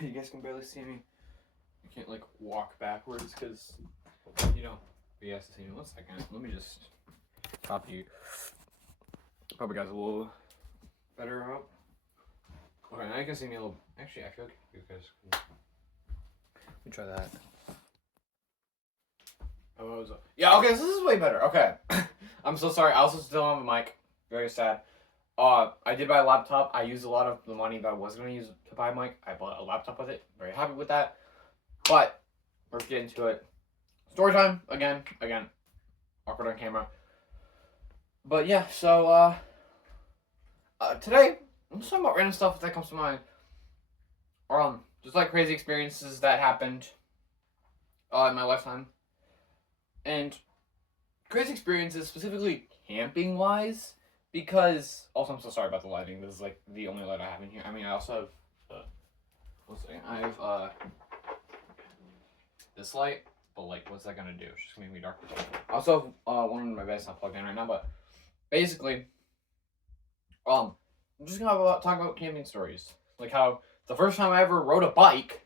You guys can barely see me. I can't like walk backwards because you know you guys can see me. 1 second. Let me just copy. Probably guys a little better up. Okay, now you can see me a little. Actually, I feel like you guys can. Let me try that. Oh, yeah. Okay, so this is way better. Okay, I'm so sorry. I also still don't have a mic. Very sad. I did buy a laptop. I used a lot of the money that I was going to use to buy a mic. I bought a laptop with it. Very happy with that. But, let's get into it. Story time, again. Awkward on camera. But yeah, so, today, I'm just talking about random stuff that comes to mind. Just like crazy experiences that happened, in my lifetime. And crazy experiences, specifically camping-wise. Because, also I'm so sorry about the lighting, this is like the only light I have in here. I mean, I also have, I have, this light, but like, what's that gonna do? It's just gonna make me dark. I also have, one of my bed's not plugged in right now, but basically, I'm just gonna talk about camping stories. Like how the first time I ever rode a bike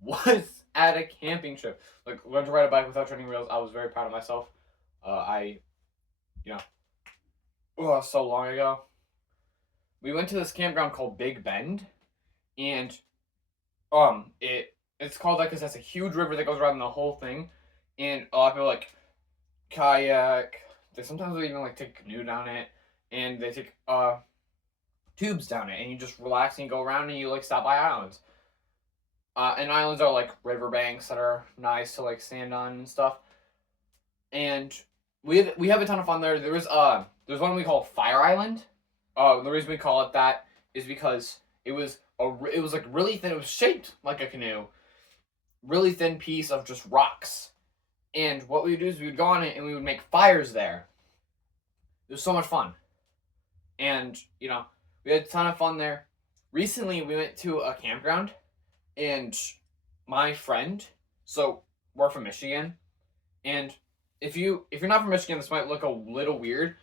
was at a camping trip. Like, learned to ride a bike without training wheels. I was very proud of myself. So long ago, we went to this campground called Big Bend, and it's called that because that's a huge river that goes around the whole thing, and a lot of people like kayak. They sometimes even like take a canoe down it, and they take tubes down it, and you just relax and you go around and you like stop by islands. And islands are like riverbanks that are nice to like stand on and stuff, and we have a ton of fun there. There's one we call Fire Island. The reason we call it that is because it was like really thin. It was shaped like a canoe, really thin piece of just rocks. And what we would do is we would go on it and we would make fires there. It was so much fun, and we had a ton of fun there. Recently, we went to a campground, and my friend. So we're from Michigan, and if you're not from Michigan, this might look a little weird,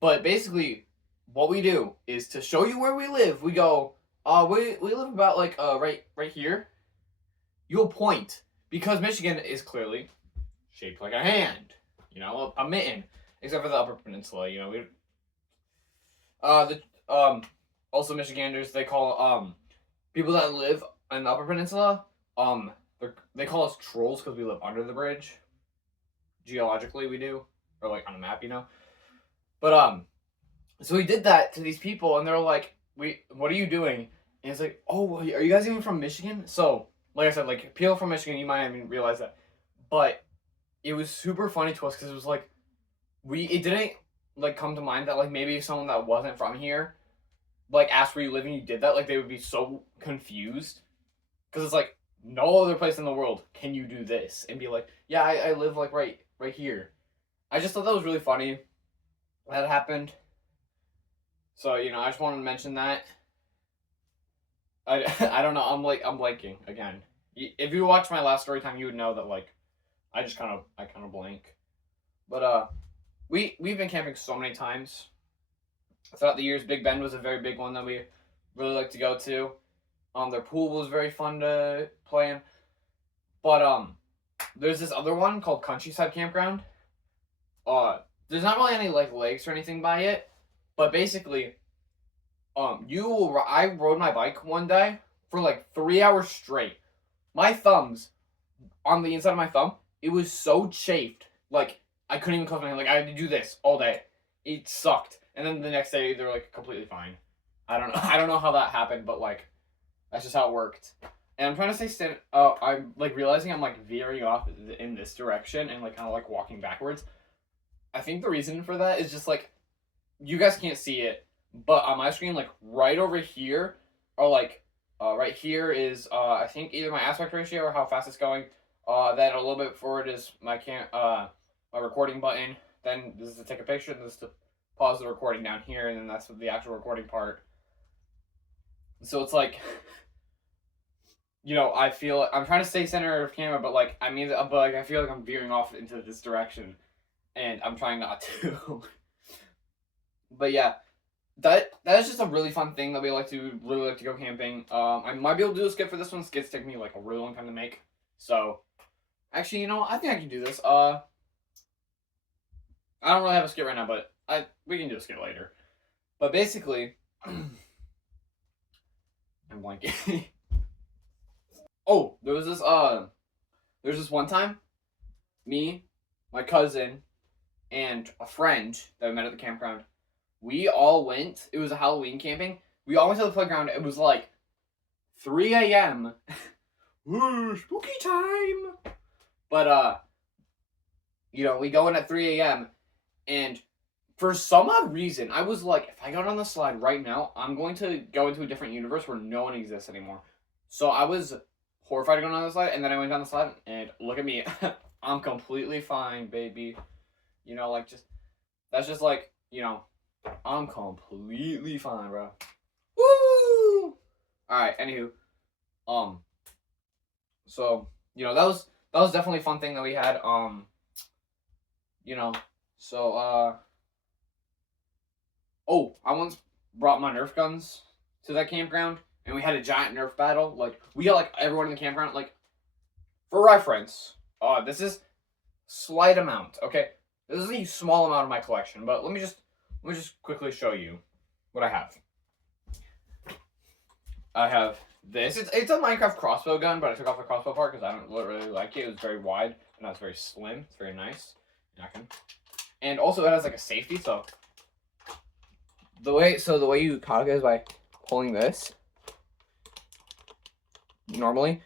but basically, what we do is to show you where we live. We go, we live about like right here. You'll point because Michigan is clearly shaped like a hand, a mitten, except for the Upper Peninsula. Also Michiganders, they call people that live in the Upper Peninsula they call us trolls because we live under the bridge. Geologically, we do, or like on a map, But so we did that to these people, and they're like, what are you doing?" And it's like, "Oh, are you guys even from Michigan?" So, like I said, like people from Michigan, you might not even realize that, but it was super funny to us because it was like, it didn't like come to mind that like maybe if someone that wasn't from here, like asked where you live and you did that, like they would be so confused, because it's like no other place in the world can you do this and be like, "Yeah, I live like right here." I just thought that was really funny. That happened. So, I just wanted to mention that. I don't know. I'm blanking again. If you watch my last story time, you would know that like I kind of blank. But we've been camping so many times throughout the years. Big Bend was a very big one that we really like to go to. Their pool was very fun to play in. But there's this other one called Countryside Campground. There's not really any like lakes or anything by it, but basically, I rode my bike one day for like 3 hours straight. My thumbs, on the inside of my thumb, it was so chafed, like I couldn't even close my hand. Like I had to do this all day. It sucked. And then the next day they're like completely fine. I don't know. I don't know how that happened, but like that's just how it worked. And I'm trying to stay I'm like realizing I'm like veering off in this direction and like kind of like walking backwards. I think the reason for that is just like you guys can't see it, but on my screen, like right over here, or like right here is I think either my aspect ratio or how fast it's going. Then a little bit forward is my my recording button. Then this is to take a picture, and this is to pause the recording down here, and then that's the actual recording part. So it's like, I feel I'm trying to stay center of camera, but like I feel like I'm veering off into this direction, and I'm trying not to. But yeah, that is just a really fun thing that we really like to go camping. I might be able to do a skit for this one. Skits take me like a really long time to make. So, actually, I think I can do this. I don't really have a skit right now, but we can do a skit later. But basically, I'm blanking. Oh, there's this one time, me, my cousin, and a friend that we met at the campground. We all went. It was a Halloween camping. We all went to the playground. It was like 3 a.m. Ooh, spooky time. But we go in at 3 a.m. and for some odd reason, I was like, if I go down the slide right now, I'm going to go into a different universe where no one exists anymore. So I was horrified to go down the slide, and then I went down the slide, and look at me. I'm completely fine, baby. That's just like, I'm completely fine, bro. Woo! Alright, anywho. So, that was definitely a fun thing that we had. Oh, I once brought my Nerf guns to that campground, and we had a giant Nerf battle. Like, we got, like, everyone in the campground. Like, for reference, this is slight amount, okay? This is a small amount of my collection, but let me just quickly show you what I have. I have this. It's a Minecraft crossbow gun, but I took off the crossbow part because I don't really like it. It was very wide, and now it's very slim. It's very nice. And also it has like a safety, so the way you cock it is by pulling this normally,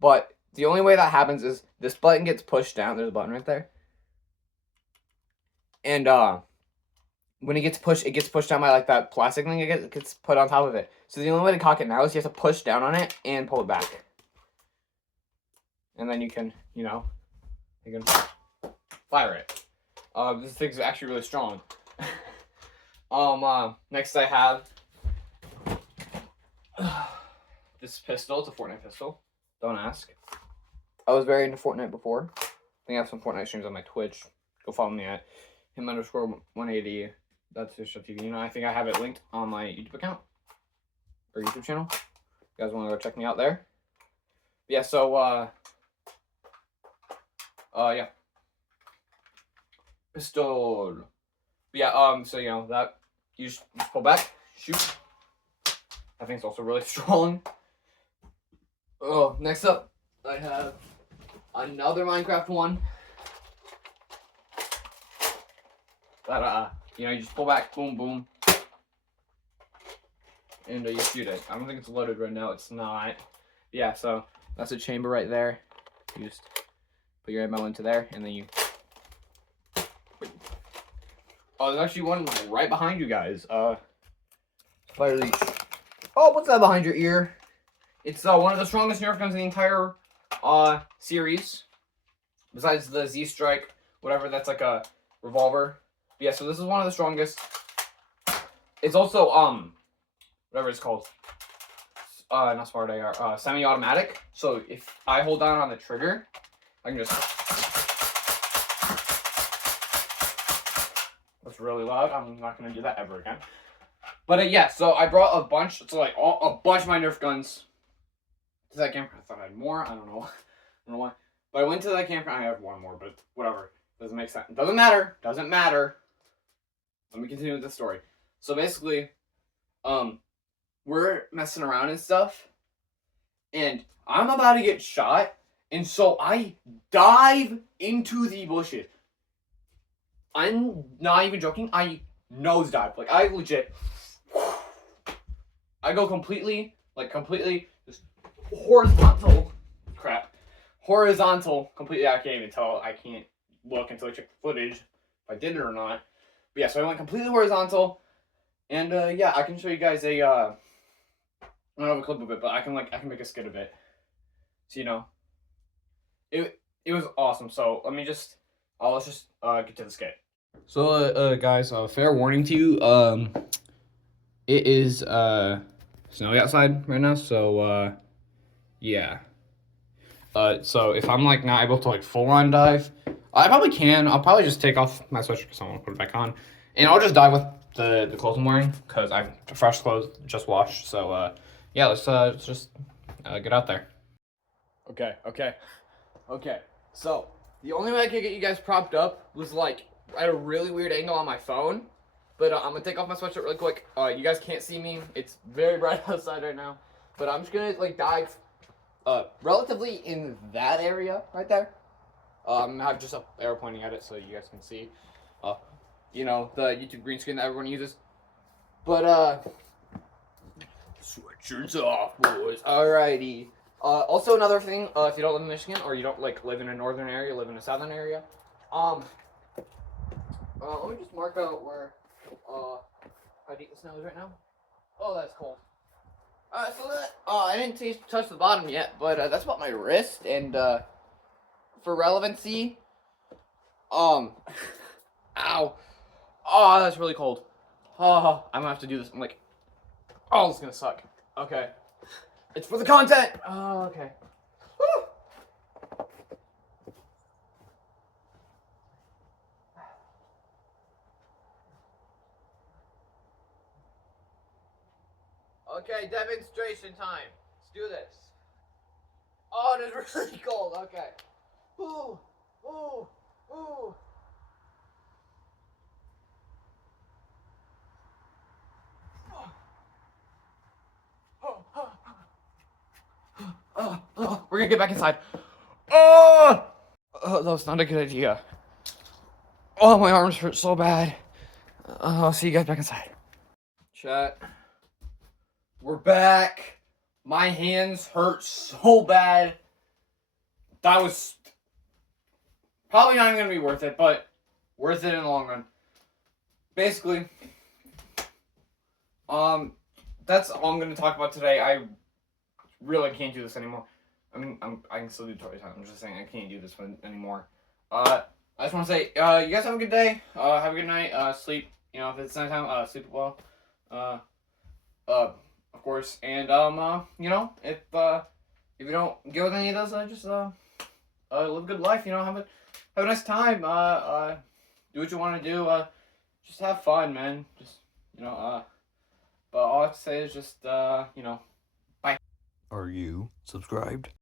but the only way that happens is this button gets pushed down. There's a button right there, and when it gets pushed down by like that plastic thing. It gets put on top of it. So the only way to cock it now is you have to push down on it and pull it back, and then you can fire it. This thing's actually really strong. Next I have this pistol. It's a Fortnite pistol. Don't ask. I was very into Fortnite before. I think I have some Fortnite streams on my Twitch. Go follow me at him_180. That's just TV. I think I have it linked on my YouTube account or YouTube channel. You guys want to go check me out there? Yeah. So yeah. Pistol. Yeah. So that you just pull back, shoot. I think it's also really strong. Oh, next up, I have another Minecraft one. That you just pull back, boom, boom, and you shoot it. I don't think it's loaded right now. It's not. Yeah. So that's a chamber right there. You just put your ammo into there, and then you. Oh, there's actually one right behind you guys. Fire leech. Oh, what's that behind your ear? It's one of the strongest Nerf guns in the entire series. Besides the Z-Strike, whatever, that's like a revolver. But yeah, so this is one of the strongest. It's also whatever it's called. Not smart AR, semi-automatic. So if I hold down on the trigger, I can just. That's really loud. I'm not gonna do that ever again. But yeah, so I brought a bunch. So like a bunch of my Nerf guns to that campground. I thought I had more. I don't know why. But I went to that campground. I have one more, but whatever. Doesn't make sense. Doesn't matter. Doesn't matter. Let me continue with the story. So basically, we're messing around and stuff, and I'm about to get shot, and so I dive into the bushes. I'm not even joking. I nosedive. Like, I legit. I go completely just horizontal. Crap. Horizontal. Completely. I can't even tell. I can't look until I check the footage if I did it or not. But yeah, so I went completely horizontal. And yeah, I can show you guys a. I don't have a clip of it, but I can make a skit of it. So it was awesome. So let's just get to the skit. So guys, fair warning to you. It is snowy outside right now. So yeah. So if I'm like not able to like full on dive, I probably can. I'll probably just take off my sweatshirt because I want to put it back on, and I'll just dive with the clothes I'm wearing because I'm fresh clothes, just washed. So yeah, let's just get out there. Okay. So the only way I could get you guys propped up was like at a really weird angle on my phone. But I'm gonna take off my sweatshirt really quick. You guys can't see me. It's very bright outside right now. But I'm just gonna like dive relatively in that area right there. I'm gonna have just a arrow pointing at it so you guys can see. You know, the YouTube green screen that everyone uses. But sweatshirts off, boys. Alrighty. Also another thing, if you don't live in Michigan or you don't like live in a northern area, live in a southern area, let me just mark out where how deep the snow is right now. Oh, that's cold. So that I didn't touch the bottom yet, but that's about my wrist, and for relevancy, ow, oh, that's really cold. Oh, I'm gonna have to do this. I'm like, oh, this is gonna suck. Okay. It's for the content! Oh, okay. Woo! Okay, demonstration time. Let's do this. Oh, it is really cold. Okay. Ooh, ooh, ooh. We're gonna get back inside. Oh, that was not a good idea. Oh, my arms hurt so bad. I'll see you guys back inside. Chat. We're back. My hands hurt so bad. That was probably not even gonna be worth it, but worth it in the long run. Basically, that's all I'm gonna talk about today. I really can't do this anymore. I mean, I can still do Toy Time. I'm just saying I can't do this one anymore. I just want to say, you guys have a good day. Have a good night. Sleep. You know, if it's nighttime, sleep well. Of course. And you know, if you don't get with any of those, just live a good life. You know, have a nice time. Do what you want to do. Just have fun, man. Just you know, but all I have to say is just you know. Are you subscribed?